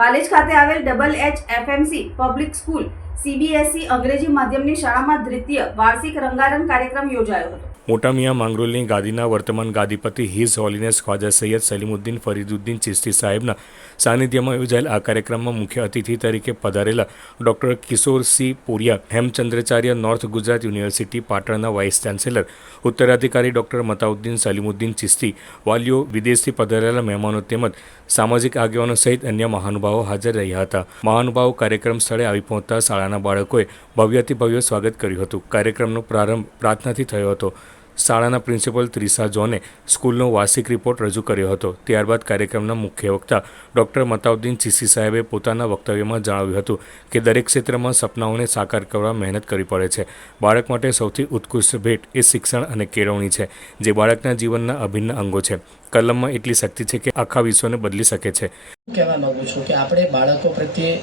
પાલેજ ખાતે આવેલ double H FMC public school CBSE અંગ્રેજી માધ્યમની શાળામાં દ્વિતીય વાર્ષિક રંગારંગ કાર્યક્રમ યોજાયો હતો. મોટા મિયા માંગરોલની ગાદીના વર્તમાન ગાદીપતિ હિઝ હોલીનેસ ખ્વાજા સૈયદ સલીમુદ્દીન ફરીદુદ્દીન ચિશ્તી સાહેબના સાનિધ્યમાં યોજાયેલ આ કાર્યક્રમમાં મુખ્ય અતિથિ તરીકે પધારેલા doctor Kishorsinh Puriya, Hemchandracharya north Gujarat university પાટણના વાઇસ ચાન્સેલર, ઉત્તરાધિકારી ડોક્ટર મતાઉદ્દીન સલીમુદ્દીન ચિસ્તી વાલીઓ વિદેશથી પધારેલા મહેમાનો તેમજ સામાજિક આગેવાનો સહિત અન્ય મહાનુભાવો હાજર રહ્યા હતા. મહાનુભાવો કાર્યક્રમ સ્થળે આવી પહોંચતા શાળાના બાળકોએ ભવ્યથી ભવ્ય સ્વાગત કર્યું હતું. કાર્યક્રમનો પ્રારંભ પ્રાર્થનાથી થયો હતો. શાળાના પ્રિન્સિપલ ત્રિષા જોને સ્કૂલનો વાર્ષિક રિપોર્ટ રજૂ કર્યો હતો. ત્યારબાદ કાર્યક્રમના મુખ્ય વક્તા ડૉક્ટર મતાઉદ્દીન ચીસી સાહેબે પોતાના વક્તવ્યમાં જણાવ્યું હતું કે દરેક ક્ષેત્રમાં સપનાઓને સાકાર કરવા મહેનત કરવી પડે છે. બાળક માટે સૌથી ઉત્કૃષ્ટ ભેટ એ શિક્ષણ અને કેળવણી છે, જે બાળકના જીવનના અભિન્ન અંગો છે. કલમમાં એટલી શક્તિ છે કે આખા વિશ્વને બદલી શકે છે. કહેવા માગું છું કે આપણે બાળકો પ્રત્યે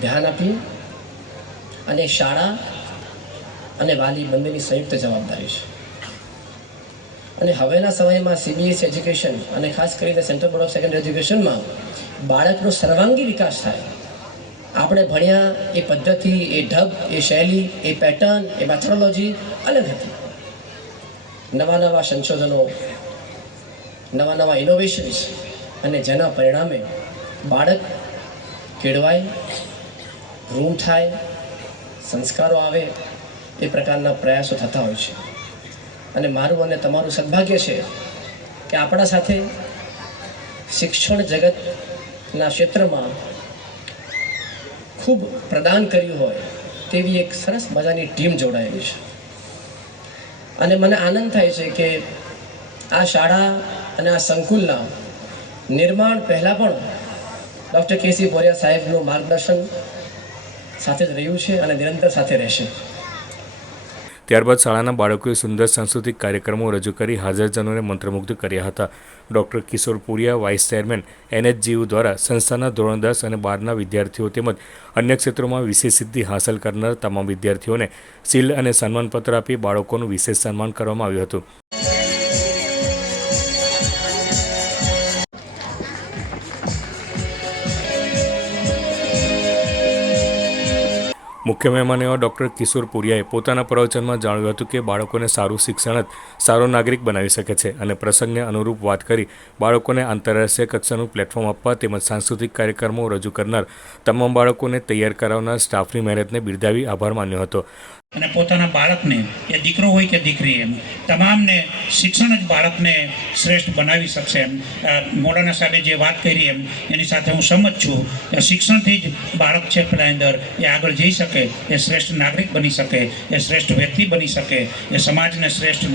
ધ્યાન આપી અને શાળા અને વાલી બંનેની સંયુક્ત જવાબદારી છે. અને હવેના સમયમાં સીબીએસઈ એજ્યુકેશન અને ખાસ કરીને સેન્ટ્રલ બોર્ડ ઓફ સેકન્ડરી એજ્યુકેશનમાં બાળકનો સર્વાંગી વિકાસ થાય. આપણે ભણ્યા એ પદ્ધતિ, એ ઢબ, એ શૈલી, એ પેટર્ન એ મેથોડોલોજી અલગ હતી. નવા નવા સંશોધનો, નવા નવા ઇનોવેશન્સ અને જેના પરિણામે બાળક કેળવાય રૂમ થાય સંસ્કારો આવે એ પ્રકારના પ્રયાસો થતા હોય છે. અને મારું અને તમારું સદભાગ્ય છે કે આપણા સાથે શિક્ષણ જગતના ક્ષેત્રમાં ખૂબ પ્રદાન કર્યું હોય તેવી એક સરસ મજાની ટીમ જોડાયેલી છે. અને મને આનંદ થાય છે કે આ શાળા અને આ સંકુલના નિર્માણ પહેલાં પણ ડૉક્ટર કેસી બોરિયા સાહેબનું માર્ગદર્શન સાથે જ રહ્યું છે અને નિરંતર સાથે રહેશે. ત્યારબાદ શાળાના બાળકોએ સુંદર સાંસ્કૃતિક કાર્યક્રમો રજૂ કરી હાજરજનોને મંત્રમુગ્ધ કર્યા હતા. Doctor Kishor Puriya, vice chairman NHGU દ્વારા સંસ્થાના ધોરણ દસ અને બારના વિદ્યાર્થીઓ તેમજ અન્ય ક્ષેત્રોમાં વિશેષ સિદ્ધિ હાંસલ કરનાર તમામ વિદ્યાર્થીઓને સીલ અને સન્માનપત્ર આપી બાળકોનું વિશેષ સન્માન કરવામાં આવ્યું હતું. મુખ્ય મહેમાન એવા ડૉક્ટર કિશોર પુરિયાએ પોતાના પ્રવચનમાં જણાવ્યું હતું કે બાળકોને સારું શિક્ષણ જ સારો નાગરિક બનાવી શકે છે અને પ્રસંગને અનુરૂપ વાત કરી બાળકોને આંતરરાષ્ટ્રીય કક્ષાનું પ્લેટફોર્મ આપવા તેમજ સાંસ્કૃતિક કાર્યક્રમો રજૂ કરનાર તમામ બાળકોને તૈયાર કરાવનાર સ્ટાફની મહેનતને બિરદાવી આભાર માન્યો હતો. અને પોતાના બાળકને, એ દીકરો હોય કે દીકરી એમ, તમામને શિક્ષણ જ બાળકને શ્રેષ્ઠ બનાવી શકશે એમ. મોડાના સાહેબે જે વાત કરી એમ, એની સાથે હું સમજ છું કે શિક્ષણથી જ બાળક છે પેલા અંદર, એ આગળ જઈ શકે, એ શ્રેષ્ઠ નાગરિક બની શકે, એ શ્રેષ્ઠ વ્યક્તિ બની શકે, એ સમાજને શ્રેષ્ઠ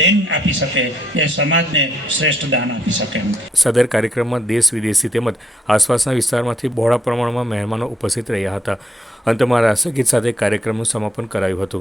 દેન આપી શકે, એ સમાજને શ્રેષ્ઠ દાન આપી શકે એમ. સદર કાર્યક્રમમાં દેશ વિદેશી તેમજ આસપાસના વિસ્તારમાંથી બહોળા પ્રમાણમાં મહેમાનો ઉપસ્થિત રહ્યા હતા. અંતમાં રાષ્ટ્રગીત સાથે કાર્યક્રમનું સમાપન કરાયું. હતું